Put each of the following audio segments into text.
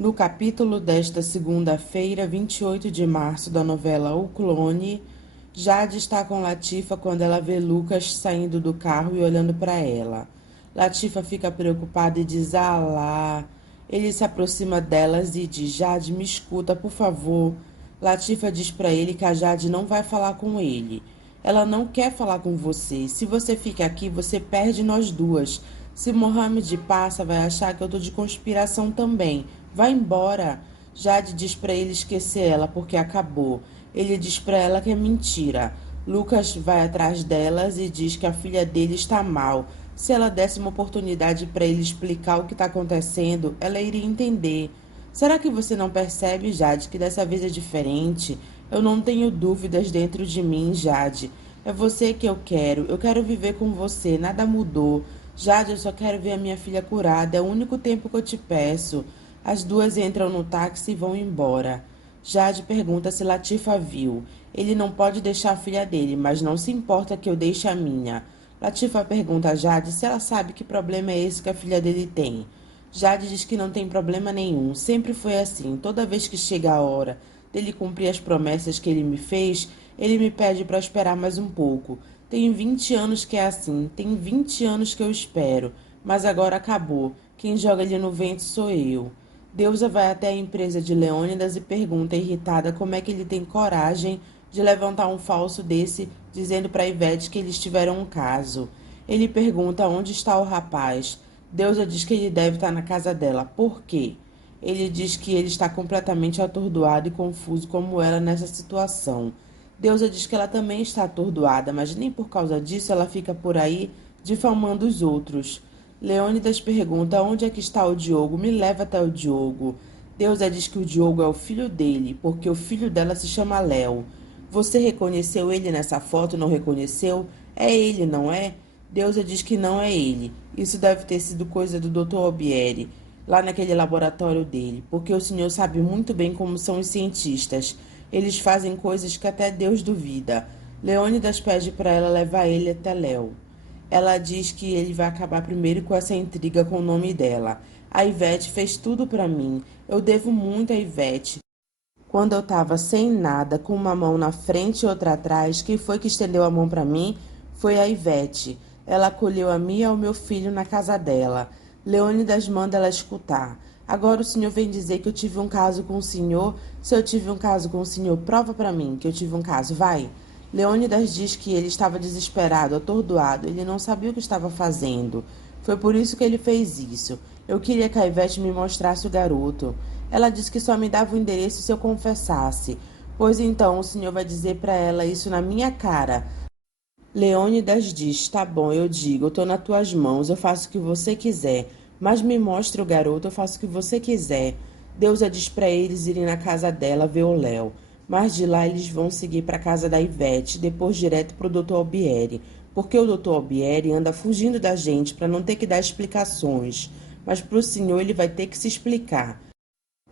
No capítulo desta segunda-feira, 28 de março, da novela O Clone, Jade está com Latifa quando ela vê Lucas saindo do carro e olhando para ela. Latifa fica preocupada e diz: "Ah lá." Ele se aproxima delas e diz: "Jade, me escuta, por favor." Latifa diz para ele que a Jade não vai falar com ele. "Ela não quer falar com você. Se você fica aqui, você perde nós duas. Se Mohamed passa, vai achar que eu tô de conspiração também. Vai embora." Jade diz para ele esquecer ela porque acabou. Ele diz para ela que é mentira. Lucas vai atrás delas e diz que a filha dele está mal. Se ela desse uma oportunidade para ele explicar o que está acontecendo, ela iria entender. "Será que você não percebe, Jade, que dessa vez é diferente? Eu não tenho dúvidas dentro de mim, Jade. É você que eu quero. Eu quero viver com você. Nada mudou. Jade, eu só quero ver a minha filha curada. É o único tempo que eu te peço." As duas entram no táxi e vão embora. Jade pergunta se Latifa viu. Ele não pode deixar a filha dele, mas não se importa que eu deixe a minha. Latifa pergunta a Jade se ela sabe que problema é esse que a filha dele tem. Jade diz que não tem problema nenhum. Sempre foi assim. Toda vez que chega a hora dele cumprir as promessas que ele me fez, ele me pede para esperar mais um pouco. Tem 20 anos que é assim. Tem 20 anos que eu espero. Mas agora acabou. Quem joga ele no vento sou eu. Deusa vai até a empresa de Leônidas e pergunta, irritada, como é que ele tem coragem de levantar um falso desse, dizendo para Ivete que eles tiveram um caso. Ele pergunta onde está o rapaz. Deusa diz que ele deve estar na casa dela. Por quê? Ele diz que ele está completamente atordoado e confuso como ela nessa situação. Deusa diz que ela também está atordoada, mas nem por causa disso ela fica por aí difamando os outros. Leônidas pergunta onde é que está o Diogo. Me leva até o Diogo. Deusa diz que o Diogo é o filho dele, porque o filho dela se chama Léo. Você reconheceu ele nessa foto, não reconheceu? É ele, não é? Deusa diz que não é ele. Isso deve ter sido coisa do Dr. Albieri, lá naquele laboratório dele, porque o senhor sabe muito bem como são os cientistas. Eles fazem coisas que até Deus duvida. Leônidas pede para ela levar ele até Léo. Ela diz que ele vai acabar primeiro com essa intriga com o nome dela. A Ivete fez tudo para mim. Eu devo muito a Ivete. Quando eu estava sem nada, com uma mão na frente e outra atrás, quem foi que estendeu a mão para mim? Foi a Ivete. Ela acolheu a mim e ao meu filho na casa dela. Leônidas manda ela escutar. Agora o senhor vem dizer que eu tive um caso com o senhor? Se eu tive um caso com o senhor, prova para mim que eu tive um caso, vai. Leônidas diz que ele estava desesperado, atordoado. Ele não sabia o que estava fazendo. Foi por isso que ele fez isso. Eu queria que a Ivete me mostrasse o garoto. Ela disse que só me dava o endereço se eu confessasse. Pois então o senhor vai dizer para ela isso na minha cara. Leônidas diz: tá bom, eu digo, eu tô nas tuas mãos, eu faço o que você quiser. Mas me mostre o garoto, eu faço o que você quiser. Deusa diz para eles irem na casa dela ver o Léo. Mas de lá eles vão seguir para a casa da Ivete, depois direto pro Dr. Albieri. Porque o Dr. Albieri anda fugindo da gente para não ter que dar explicações. Mas pro senhor ele vai ter que se explicar.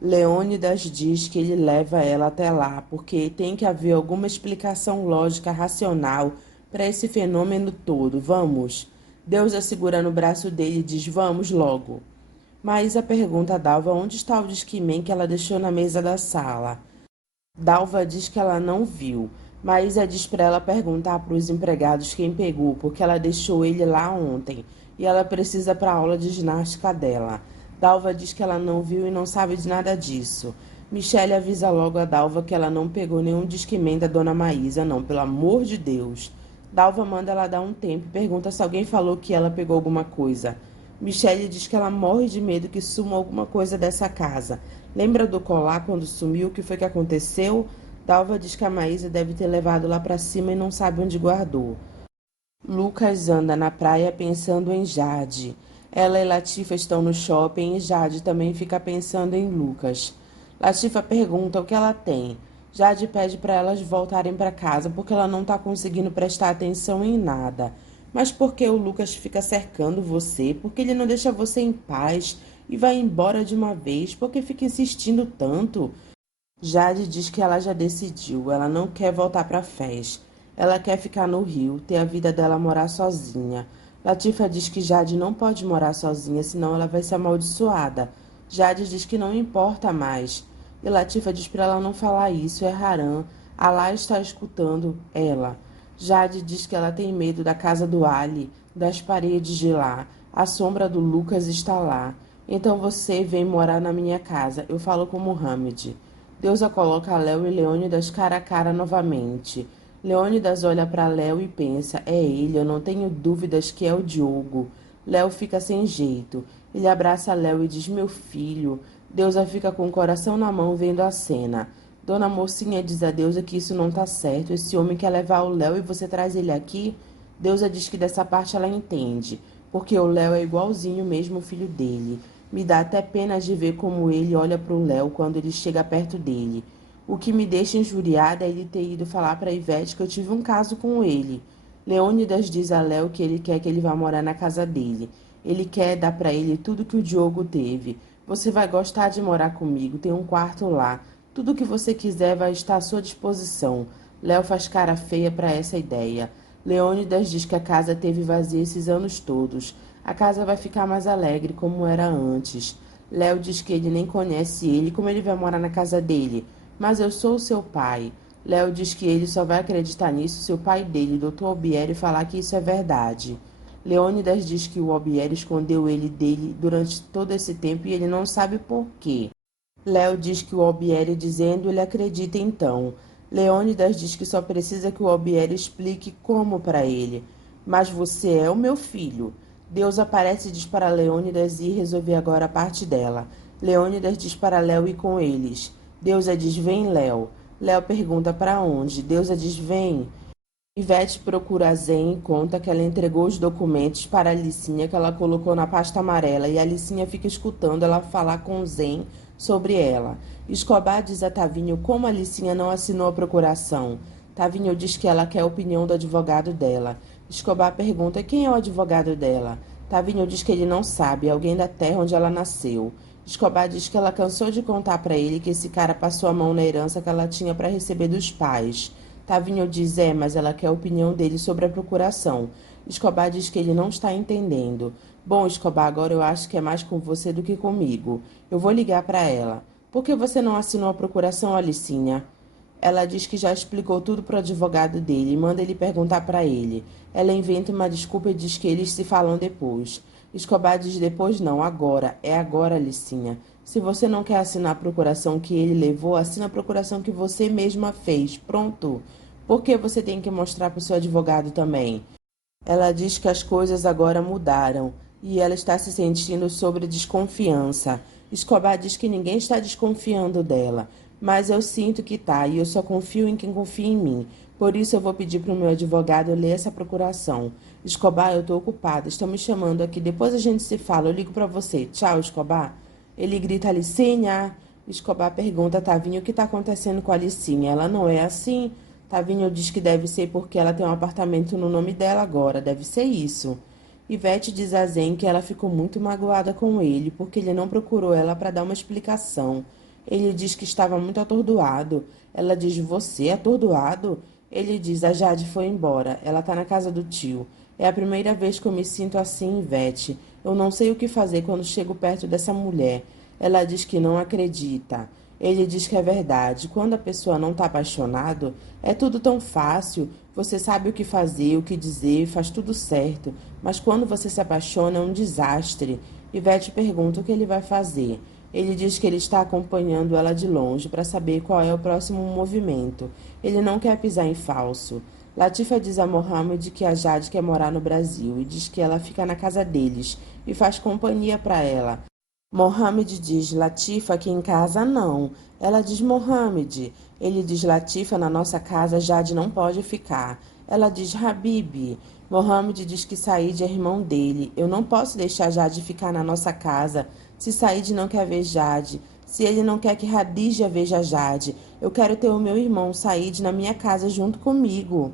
Leônidas diz que ele leva ela até lá, porque tem que haver alguma explicação lógica, racional para esse fenômeno todo. Vamos. Deusa segura no braço dele e diz: vamos logo. Maísa pergunta a Dalva onde está o Discman que ela deixou na mesa da sala. Dalva diz que ela não viu. Maísa diz para ela perguntar para os empregados quem pegou, porque ela deixou ele lá ontem e ela precisa para a aula de ginástica dela. Dalva diz que ela não viu e não sabe de nada disso. Michelle avisa logo a Dalva que ela não pegou nenhum disquemem da dona Maísa, não, pelo amor de Deus. Dalva manda ela dar um tempo e pergunta se alguém falou que ela pegou alguma coisa. Michelle diz que ela morre de medo que suma alguma coisa dessa casa. Lembra do colar quando sumiu? O que foi que aconteceu? Dalva diz que a Maísa deve ter levado lá para cima e não sabe onde guardou. Lucas anda na praia pensando em Jade. Ela e Latifa estão no shopping e Jade também fica pensando em Lucas. Latifa pergunta o que ela tem. Jade pede para elas voltarem para casa porque ela não está conseguindo prestar atenção em nada. Mas por que o Lucas fica cercando você? Por que ele não deixa você em paz e vai embora de uma vez? Por que fica insistindo tanto? Jade diz que ela já decidiu, ela não quer voltar para Fez. Ela quer ficar no Rio, ter a vida dela morar sozinha. Latifa diz que Jade não pode morar sozinha, senão ela vai ser amaldiçoada. Jade diz que não importa mais. E Latifa diz para ela não falar isso, é Haram. Alá está escutando ela. Jade diz que ela tem medo da casa do Ali, das paredes de lá. A sombra do Lucas está lá. Então você vem morar na minha casa. Eu falo com Mohammed. Deusa coloca Léo e Leônidas cara a cara novamente. Leônidas olha para Léo e pensa, é ele, eu não tenho dúvidas que é o Diogo. Léo fica sem jeito. Ele abraça Léo e diz, meu filho. Deusa fica com o coração na mão vendo a cena. Dona Mocinha diz a Deusa que isso não tá certo. Esse homem quer levar o Léo e você traz ele aqui? Deusa diz que dessa parte ela entende, porque o Léo é igualzinho mesmo o filho dele. Me dá até pena de ver como ele olha pro Léo quando ele chega perto dele. O que me deixa injuriada é ele ter ido falar para Ivete que eu tive um caso com ele. Leônidas diz a Léo que ele quer que ele vá morar na casa dele. Ele quer dar para ele tudo que o Diogo teve. Você vai gostar de morar comigo, tem um quarto lá. Tudo que você quiser vai estar à sua disposição. Léo faz cara feia para essa ideia. Leônidas diz que a casa teve vazia esses anos todos. A casa vai ficar mais alegre como era antes. Léo diz que ele nem conhece ele, como ele vai morar na casa dele. Mas eu sou o seu pai. Léo diz que ele só vai acreditar nisso se o pai dele, Dr. Albieri, falar que isso é verdade. Leônidas diz que o Albieri escondeu ele dele durante todo esse tempo e ele não sabe por quê. Léo diz que o Albieri dizendo ele acredita então. Leônidas diz que só precisa que o Albieri explique como para ele. Mas você é o meu filho. Deus aparece e diz para Leônidas ir resolver agora a parte dela. Leônidas diz para Léo ir com eles. Deusa diz, vem, Léo. Léo pergunta para onde. Deusa diz, vem. Ivete procura a Zen e conta que ela entregou os documentos para a Alicinha que ela colocou na pasta amarela e a Alicinha fica escutando ela falar com o Zen sobre ela. Escobar diz a Tavinho como a Alicinha não assinou a procuração. Tavinho diz que ela quer a opinião do advogado dela. Escobar pergunta quem é o advogado dela. Tavinho diz que ele não sabe, alguém da terra onde ela nasceu. Escobar diz que ela cansou de contar para ele que esse cara passou a mão na herança que ela tinha para receber dos pais. Tavinho diz, mas ela quer a opinião dele sobre a procuração. Escobar diz que ele não está entendendo. Bom, Escobar, agora eu acho que é mais com você do que comigo. Eu vou ligar para ela. Por que você não assinou a procuração, Alicinha? Ela diz que já explicou tudo para o advogado dele e manda ele perguntar para ele. Ela inventa uma desculpa e diz que eles se falam depois. Escobar diz depois não, agora. É agora, Alicinha. Se você não quer assinar a procuração que ele levou, assina a procuração que você mesma fez. Pronto. Por que você tem que mostrar para o seu advogado também? Ela diz que as coisas agora mudaram e ela está se sentindo sobre desconfiança. Escobar diz que ninguém está desconfiando dela, mas eu sinto que tá e eu só confio em quem confia em mim. Por isso eu vou pedir para o meu advogado ler essa procuração. Escobar, eu estou ocupada, estão me chamando aqui, depois a gente se fala, eu ligo para você. Tchau, Escobar. Ele grita, Alicinha. Escobar pergunta a Tavinho o que está acontecendo com a Alicinha. Ela não é assim? Tavinho diz que deve ser porque ela tem um apartamento no nome dela agora. Deve ser isso. Ivete diz a Zen que ela ficou muito magoada com ele porque ele não procurou ela para dar uma explicação. Ele diz que estava muito atordoado. Ela diz, você atordoado? Ele diz, a Jade foi embora. Ela está na casa do tio. É a primeira vez que eu me sinto assim, Ivete. Eu não sei o que fazer quando chego perto dessa mulher. Ela diz que não acredita. Ele diz que é verdade. Quando a pessoa não está apaixonado, é tudo tão fácil. Você sabe o que fazer, o que dizer, faz tudo certo. Mas quando você se apaixona, é um desastre. Ivete pergunta o que ele vai fazer. Ele diz que ele está acompanhando ela de longe para saber qual é o próximo movimento. Ele não quer pisar em falso. Latifa diz a Mohammed que a Jade quer morar no Brasil e diz que ela fica na casa deles e faz companhia para ela. Mohammed diz, Latifa, aqui em casa não. Ela diz, Mohammed. Ele diz, Latifa, na nossa casa Jade não pode ficar. Ela diz, Habib. Mohammed diz que Said é irmão dele. Eu não posso deixar Jade ficar na nossa casa. Se Said não quer ver Jade, se ele não quer que Hadija veja Jade, eu quero ter o meu irmão Said na minha casa junto comigo.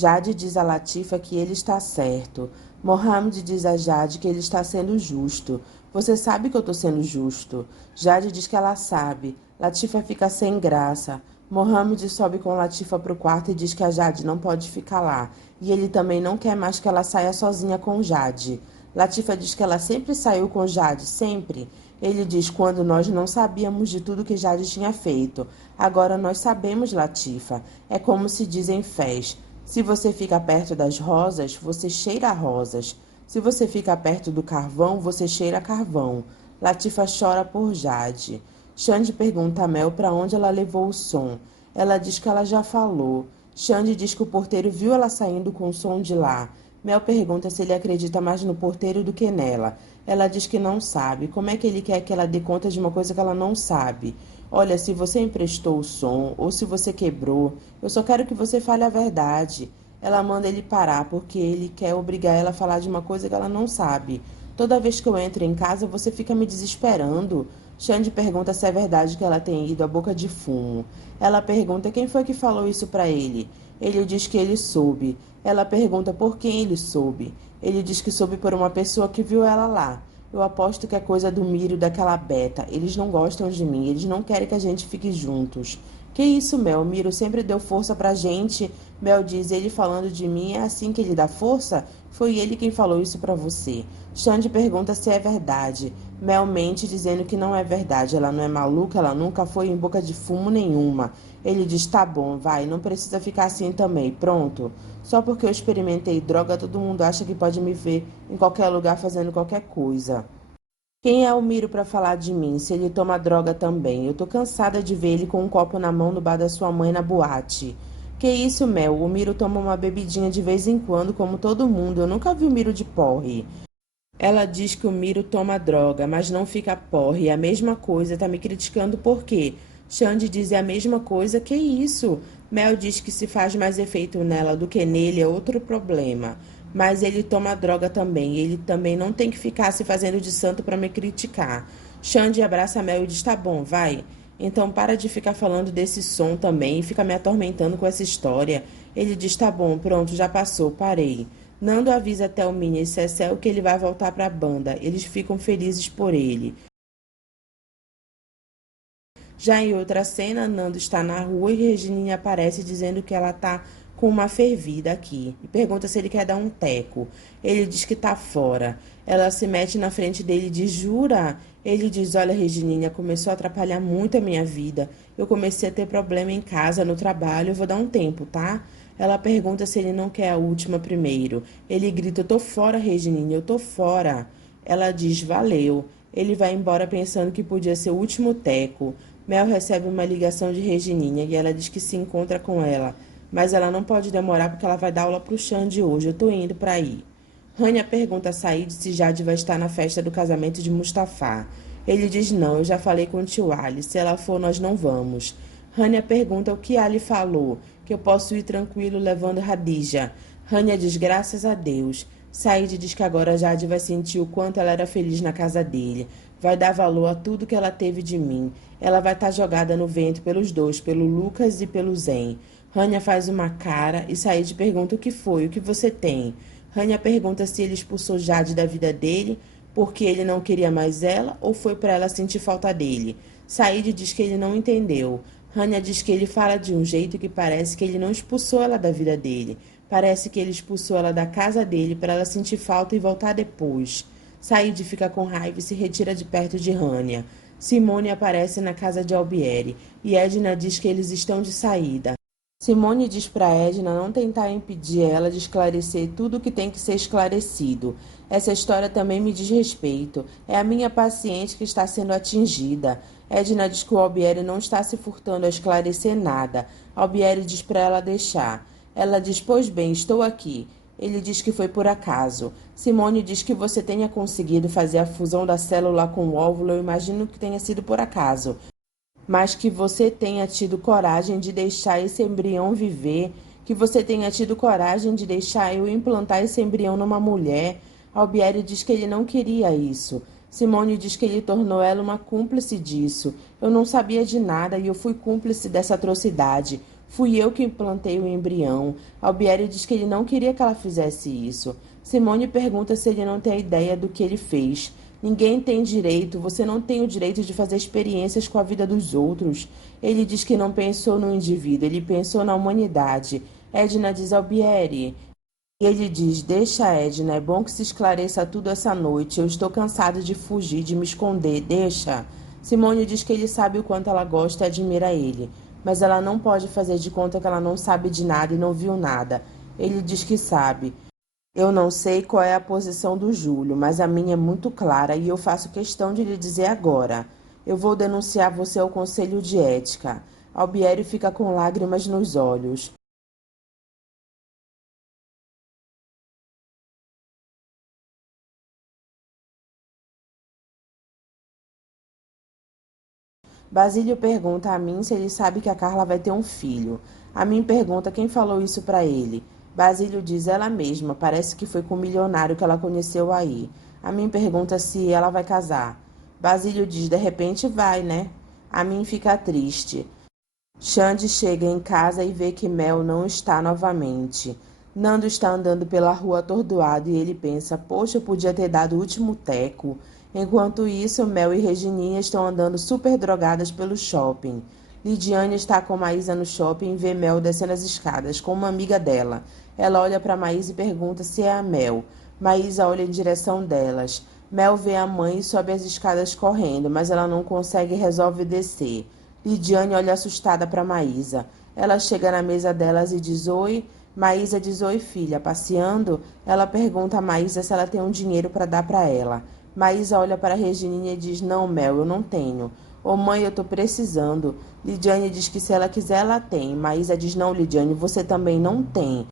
Jade diz a Latifa que ele está certo. Mohammed diz a Jade que ele está sendo justo. Você sabe que eu estou sendo justo. Jade diz que ela sabe. Latifa fica sem graça. Mohammed sobe com Latifa para o quarto e diz que a Jade não pode ficar lá. E ele também não quer mais que ela saia sozinha com Jade. Latifa diz que ela sempre saiu com Jade, sempre. Ele diz quando nós não sabíamos de tudo que Jade tinha feito. Agora nós sabemos, Latifa. É como se diz em Fez. Se você fica perto das rosas, você cheira rosas. Se você fica perto do carvão, você cheira carvão. Latifa chora por Jade. Xande pergunta a Mel para onde ela levou o som. Ela diz que ela já falou. Xande diz que o porteiro viu ela saindo com o som de lá. Mel pergunta se ele acredita mais no porteiro do que nela. Ela diz que não sabe. Como é que ele quer que ela dê conta de uma coisa que ela não sabe? Olha, se você emprestou o som ou se você quebrou, eu só quero que você fale a verdade. Ela manda ele parar porque ele quer obrigar ela a falar de uma coisa que ela não sabe. Toda vez que eu entro em casa, você fica me desesperando. Xande pergunta se é verdade que ela tem ido à boca de fumo. Ela pergunta quem foi que falou isso para ele. Ele diz que ele soube. Ela pergunta por quem ele soube. Ele diz que soube por uma pessoa que viu ela lá. Eu aposto que é coisa do Miro e daquela Beta. Eles não gostam de mim, eles não querem que a gente fique juntos. Que isso, Mel? O Miro sempre deu força pra gente. Mel diz, ele falando de mim é assim que ele dá força? Foi ele quem falou isso pra você. Xande pergunta se é verdade. Mel mente dizendo que não é verdade. Ela não é maluca, ela nunca foi em boca de fumo nenhuma. Ele diz, tá bom, vai, não precisa ficar assim também, pronto. Só porque eu experimentei droga, todo mundo acha que pode me ver em qualquer lugar fazendo qualquer coisa. Quem é o Miro para falar de mim, se ele toma droga também? Eu tô cansada de ver ele com um copo na mão no bar da sua mãe na boate. Que isso, Mel? O Miro toma uma bebidinha de vez em quando, como todo mundo. Eu nunca vi o Miro de porre. Ela diz que o Miro toma droga, mas não fica porre. É a mesma coisa. Tá me criticando por quê? Xande diz é a mesma coisa. Que isso? Mel diz que se faz mais efeito nela do que nele é outro problema. Mas ele toma droga também. Ele também não tem que ficar se fazendo de santo para me criticar. Xande abraça Mel e diz: tá bom, vai. Então para de ficar falando desse som também e fica me atormentando com essa história. Ele diz: tá bom, pronto, já passou, parei. Nando avisa Thelminha e Cecel que ele vai voltar para a banda. Eles ficam felizes por ele. Já em outra cena, Nando está na rua e Regininha aparece dizendo que ela tá com uma fervida aqui e pergunta se ele quer dar um teco. Ele diz que tá fora. Ela se mete na frente dele e diz: jura? Ele diz: olha, Regininha, começou a atrapalhar muito a minha vida. Eu comecei a ter problema em casa, no trabalho, eu vou dar um tempo, tá? Ela pergunta se ele não quer a última primeiro. Ele grita: eu tô fora, Regininha, eu tô fora. Ela diz: valeu. Ele vai embora pensando que podia ser o último teco. Mel recebe uma ligação de Regininha e ela diz que se encontra com ela, mas ela não pode demorar porque ela vai dar aula pro Xande hoje. Eu tô indo para aí. Rania pergunta a Said se Jade vai estar na festa do casamento de Mustafa. Ele diz não, eu já falei com o tio Ali. Se ela for, nós não vamos. Rania pergunta o que Ali falou, que eu posso ir tranquilo levando Radija. Rania diz graças a Deus. Said diz que agora Jade vai sentir o quanto ela era feliz na casa dele. Vai dar valor a tudo que ela teve de mim. Ela vai estar jogada no vento pelos dois, pelo Lucas e pelo Zen. Rania faz uma cara e Said pergunta o que foi, o que você tem. Rania pergunta se ele expulsou Jade da vida dele porque ele não queria mais ela ou foi para ela sentir falta dele. Said diz que ele não entendeu. Rania diz que ele fala de um jeito que parece que ele não expulsou ela da vida dele. Parece que ele expulsou ela da casa dele para ela sentir falta e voltar depois. Said fica com raiva e se retira de perto de Rania. Simone aparece na casa de Albieri e Edna diz que eles estão de saída. Simone diz para Edna não tentar impedir ela de esclarecer tudo o que tem que ser esclarecido. Essa história também me diz respeito. É a minha paciente que está sendo atingida. Edna diz que o Albieri não está se furtando a esclarecer nada. Albieri diz para ela deixar. Ela diz: pois bem, estou aqui. Ele diz que foi por acaso. Simone diz que você tenha conseguido fazer a fusão da célula com o óvulo, eu imagino que tenha sido por acaso. Mas que você tenha tido coragem de deixar esse embrião viver, que você tenha tido coragem de deixar eu implantar esse embrião numa mulher. Albieri diz que ele não queria isso. Simone diz que ele tornou ela uma cúmplice disso. Eu não sabia de nada e eu fui cúmplice dessa atrocidade. Fui eu que implantei o embrião. Albieri diz que ele não queria que ela fizesse isso. Simone pergunta se ele não tem a ideia do que ele fez. Ninguém tem direito, você não tem o direito de fazer experiências com a vida dos outros. Ele diz que não pensou no indivíduo, ele pensou na humanidade. Edna diz: Albieri, E ele diz: Deixa, Edna, é bom que se esclareça tudo essa noite. Eu estou cansado de fugir, de me esconder. Deixa. Simone diz que ele sabe o quanto ela gosta e admira ele, mas ela não pode fazer de conta que ela não sabe de nada e não viu nada. Ele diz que sabe. Eu não sei qual é a posição do Júlio, mas a minha é muito clara e eu faço questão de lhe dizer agora. Eu vou denunciar você ao Conselho de Ética. Albieri fica com lágrimas nos olhos. Basílio pergunta a mim se ele sabe que a Carla vai ter um filho. A mim pergunta quem falou isso para ele. Basílio diz ela mesma, parece que foi com o milionário que ela conheceu aí. A mim pergunta se ela vai casar. Basílio diz, de repente vai, né? A mim fica triste. Xande chega em casa e vê que Mel não está novamente. Nando está andando pela rua atordoado e ele pensa, poxa, eu podia ter dado o último teco. Enquanto isso, Mel e Regininha estão andando super drogadas pelo shopping. Lidiane está com Maísa no shopping e vê Mel descendo as escadas com uma amiga dela. Ela olha para Maísa e pergunta se é a Mel. Maísa olha em direção delas. Mel vê a mãe e sobe as escadas correndo, mas ela não consegue e resolve descer. Lidiane olha assustada para Maísa. Ela chega na mesa delas e diz oi. Maísa diz oi, filha. Passeando? Ela pergunta a Maísa se ela tem um dinheiro para dar para ela. Maísa olha para Regininha e diz não, Mel, eu não tenho. Ô mãe, eu tô precisando. Lidiane diz que se ela quiser, ela tem. Maísa diz não, Lidiane, você também não tem.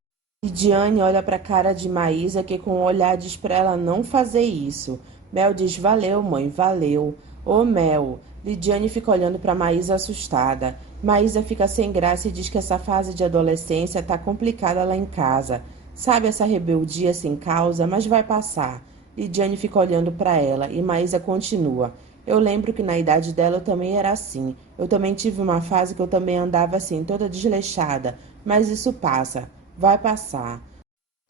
Lidiane olha para a cara de Maísa que com o olhar diz para ela não fazer isso. Mel diz valeu, mãe, valeu. Ô Mel. Lidiane fica olhando para Maísa assustada. Maísa fica sem graça e diz que essa fase de adolescência tá complicada lá em casa. Sabe essa rebeldia sem causa, mas vai passar. Lidiane fica olhando para ela e Maísa continua. Eu lembro que na idade dela eu também era assim. Eu também tive uma fase que eu também andava assim, toda desleixada. Mas isso passa. Vai passar.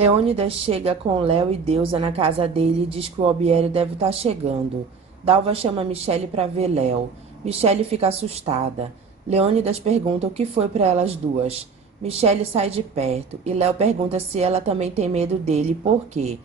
Leônidas chega com Léo e Deusa na casa dele e diz que o Albieri deve estar chegando. Dalva chama Michele para ver Léo. Michele fica assustada. Leônidas pergunta o que foi para elas duas. Michele sai de perto e Léo pergunta se ela também tem medo dele e por quê.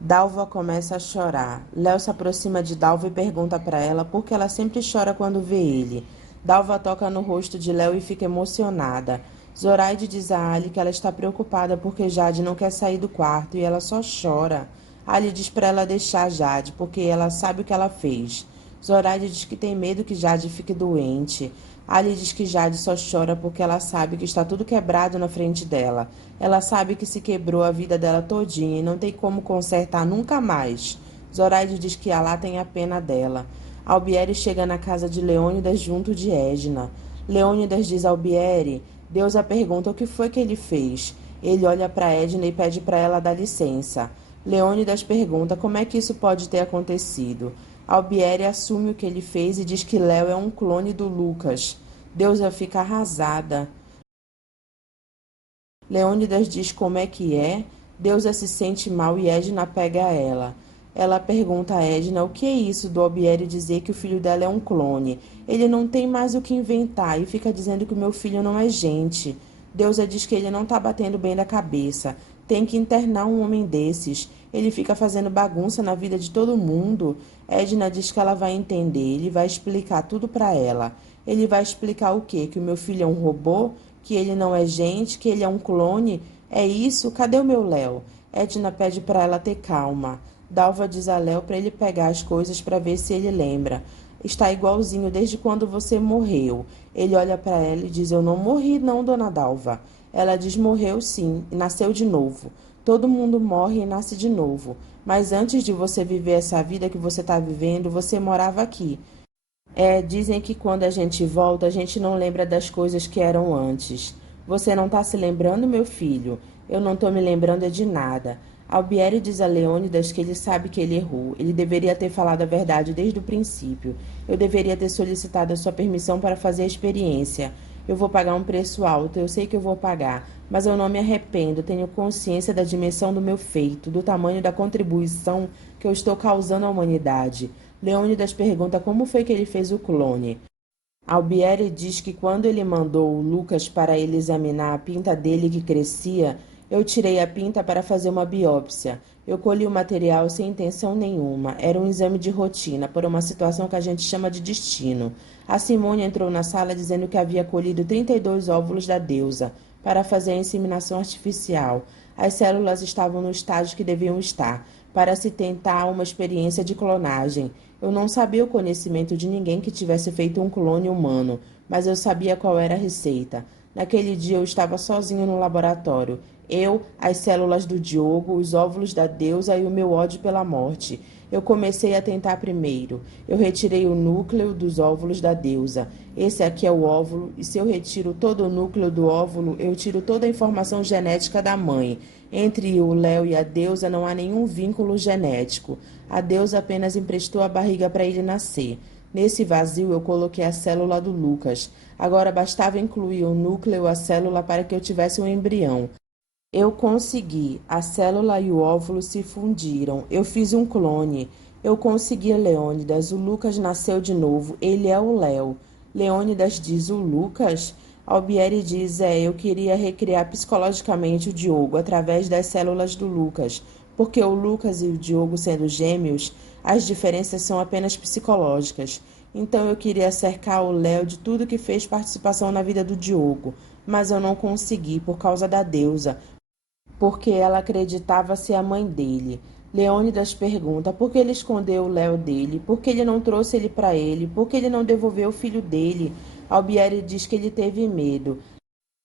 Dalva começa a chorar. Léo se aproxima de Dalva e pergunta para ela por que ela sempre chora quando vê ele. Dalva toca no rosto de Léo e fica emocionada. Zoraide diz a Ali que ela está preocupada porque Jade não quer sair do quarto e ela só chora. Ali diz para ela deixar Jade porque ela sabe o que ela fez. Zoraide diz que tem medo que Jade fique doente. Ali diz que Jade só chora porque ela sabe que está tudo quebrado na frente dela. Ela sabe que se quebrou a vida dela todinha e não tem como consertar nunca mais. Zoraide diz que Alá tem a pena dela. Albieri chega na casa de Leônidas junto de Edna. Leônidas diz a Albieri, Deus a pergunta o que foi que ele fez. Ele olha para Edna e pede para ela dar licença. Leônidas pergunta como é que isso pode ter acontecido. Albieri assume o que ele fez e diz que Léo é um clone do Lucas. Deusa fica arrasada. Leônidas diz como é que é. Deusa se sente mal e Edna pega ela. Ela pergunta a Edna o que é isso do Albieri dizer que o filho dela é um clone. Ele não tem mais o que inventar e fica dizendo que o meu filho não é gente. Deusa diz que ele não tá batendo bem da cabeça. Tem que internar um homem desses. Ele fica fazendo bagunça na vida de todo mundo. Edna diz que ela vai entender. Ele vai explicar tudo para ela. Ele vai explicar o quê? Que o meu filho é um robô? Que ele não é gente? Que ele é um clone? É isso? Cadê o meu Léo? Edna pede para ela ter calma. Dalva diz a Léo para ele pegar as coisas para ver se ele lembra. Está igualzinho desde quando você morreu. Ele olha para ela e diz: Eu não morri, não, dona Dalva. Ela diz: Morreu sim, e nasceu de novo. Todo mundo morre e nasce de novo. Mas antes de você viver essa vida que você está vivendo, você morava aqui. Dizem que quando a gente volta, a gente não lembra das coisas que eram antes. Você não está se lembrando, meu filho? Eu não estou me lembrando de nada. Albieri diz a Leônidas que ele sabe que ele errou. Ele deveria ter falado a verdade desde o princípio. Eu deveria ter solicitado a sua permissão para fazer a experiência. Eu vou pagar um preço alto, eu sei que eu vou pagar, mas eu não me arrependo, tenho consciência da dimensão do meu feito, do tamanho da contribuição que eu estou causando à humanidade. Leônidas pergunta como foi que ele fez o clone. Albieri diz que quando ele mandou o Lucas para ele examinar a pinta dele que crescia, Eu tirei a pinta para fazer uma biópsia. Eu colhi o material sem intenção nenhuma. Era um exame de rotina, por uma situação que a gente chama de destino. A Simone entrou na sala dizendo que havia colhido 32 óvulos da deusa para fazer a inseminação artificial. As células estavam no estágio que deviam estar, para se tentar uma experiência de clonagem. Eu não sabia o conhecimento de ninguém que tivesse feito um clone humano, mas eu sabia qual era a receita. Naquele dia eu estava sozinho no laboratório. Eu, as células do Diogo, os óvulos da deusa e o meu ódio pela morte. Eu comecei a tentar primeiro. Eu retirei o núcleo dos óvulos da deusa. Esse aqui é o óvulo, e se eu retiro todo o núcleo do óvulo, eu tiro toda a informação genética da mãe. Entre o Léo e a deusa não há nenhum vínculo genético. A deusa apenas emprestou a barriga para ele nascer. Nesse vazio eu coloquei a célula do Lucas. Agora bastava incluir o núcleo, a célula, para que eu tivesse um embrião. Eu consegui. A célula e o óvulo se fundiram. Eu fiz um clone. Eu consegui Leônidas. O Lucas nasceu de novo. Ele é o Léo. Leônidas diz: o Lucas? Albieri diz: eu queria recriar psicologicamente o Diogo através das células do Lucas. Porque o Lucas e o Diogo sendo gêmeos, as diferenças são apenas psicológicas. Então eu queria cercar o Léo de tudo que fez participação na vida do Diogo. Mas eu não consegui por causa da deusa, porque ela acreditava ser a mãe dele. Leônidas pergunta por que ele escondeu o Léo dele, por que ele não trouxe ele para ele, por que ele não devolveu o filho dele. Albieri diz que ele teve medo.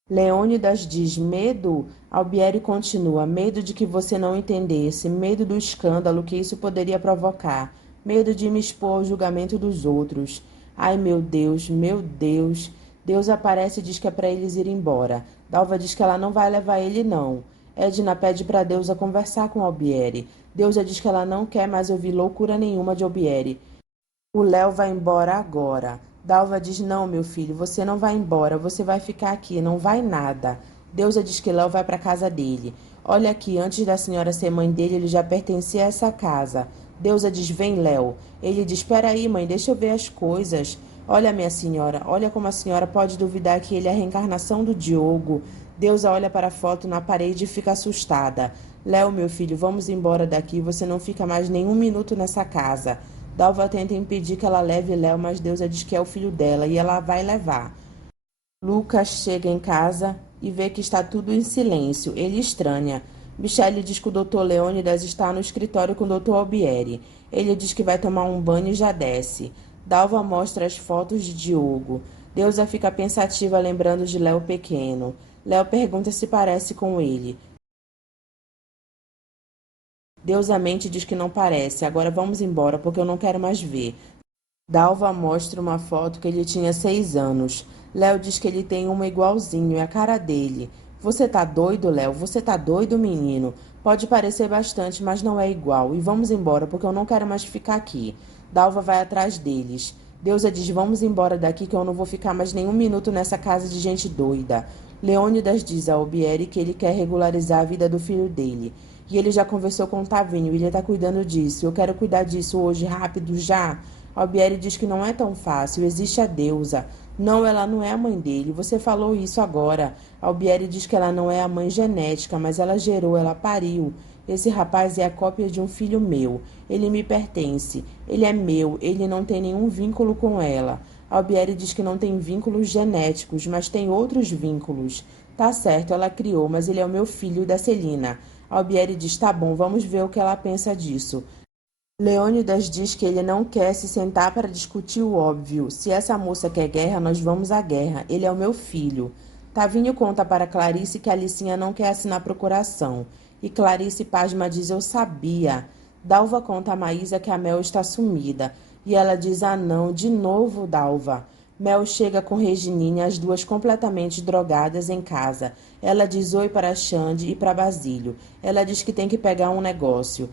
Leônidas diz: medo? Albieri continua: medo de que você não entendesse, medo do escândalo que isso poderia provocar, medo de me expor ao julgamento dos outros. Ai, meu Deus, meu Deus. Deus aparece e diz que é para eles ir embora. Dalva diz que ela não vai levar ele, não. Edna pede para Deusa conversar com Albieri. Deusa diz que ela não quer mais ouvir loucura nenhuma de Albieri. O Léo vai embora agora. Dalva diz: não, meu filho, você não vai embora, você vai ficar aqui, não vai nada. Deusa diz que Léo vai para casa dele. Olha aqui, antes da senhora ser mãe dele, ele já pertencia a essa casa. Deusa diz: vem, Léo. Ele diz: espera aí, mãe, deixa eu ver as coisas. Olha, minha senhora, olha como a senhora pode duvidar que ele é a reencarnação do Diogo. Deusa olha para a foto na parede e fica assustada. Léo, meu filho, vamos embora daqui, você não fica mais nem um minuto nessa casa. Dalva tenta impedir que ela leve Léo, mas Deusa diz que é o filho dela e ela vai levar. Lucas chega em casa e vê que está tudo em silêncio. Ele estranha. Michele diz que o Dr. Leônidas está no escritório com o Dr. Albieri. Ele diz que vai tomar um banho e já desce. Dalva mostra as fotos de Diogo. Deusa fica pensativa lembrando de Léo pequeno. Léo pergunta se parece com ele. Deusa mente e diz que não parece. Agora vamos embora porque eu não quero mais ver. Dalva mostra uma foto que ele tinha 6 anos. Léo diz que ele tem uma igualzinho, é a cara dele. Você tá doido, Léo? Você tá doido, menino? Pode parecer bastante, mas não é igual. E vamos embora, porque eu não quero mais ficar aqui. Dalva vai atrás deles. Deusa diz: vamos embora daqui que eu não vou ficar mais nenhum minuto nessa casa de gente doida. Leônidas diz a Albieri que ele quer regularizar a vida do filho dele. E ele já conversou com o Tavinho, e ele tá cuidando disso. Eu quero cuidar disso hoje, rápido, já. Albieri diz que não é tão fácil, existe a deusa. Não, ela não é a mãe dele, você falou isso agora. Albieri diz que ela não é a mãe genética, mas ela gerou, ela pariu. Esse rapaz é a cópia de um filho meu. Ele me pertence. Ele é meu, ele não tem nenhum vínculo com ela. Albieri diz que não tem vínculos genéticos, mas tem outros vínculos. Tá certo, ela criou, mas ele é o meu filho da Celina. Albieri diz: tá bom, vamos ver o que ela pensa disso. Leônidas diz que ele não quer se sentar para discutir o óbvio. Se essa moça quer guerra, nós vamos à guerra. Ele é o meu filho. Tavinho conta para Clarice que a Alicinha não quer assinar procuração. E Clarice pasma diz: eu sabia. Dalva conta a Maísa que a Mel está sumida. E ela diz: ah não, de novo, Dalva. Mel chega com Regininha, as duas completamente drogadas, em casa. Ela diz oi para Xande e para Basílio. Ela diz que tem que pegar um negócio.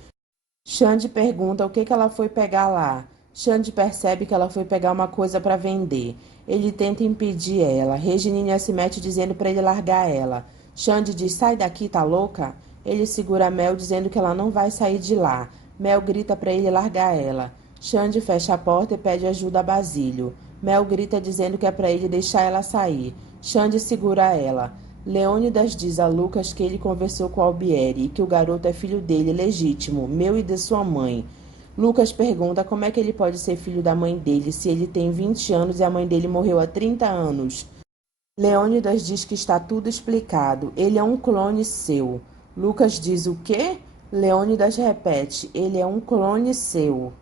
Xande pergunta o que ela foi pegar lá. Xande percebe que ela foi pegar uma coisa para vender. Ele tenta impedir ela. Regininha se mete dizendo para ele largar ela. Xande diz: sai daqui, tá louca? Ele segura Mel dizendo que ela não vai sair de lá. Mel grita para ele largar ela. Xande fecha a porta e pede ajuda a Basílio. Mel grita dizendo que é para ele deixar ela sair. Xande segura ela. Leônidas diz a Lucas que ele conversou com Albieri e que o garoto é filho dele, legítimo, meu e de sua mãe. Lucas pergunta como é que ele pode ser filho da mãe dele se ele tem 20 anos e a mãe dele morreu há 30 anos. Leônidas diz que está tudo explicado. Ele é um clone seu. Lucas diz o quê? Leônidas repete: ele é um clone seu.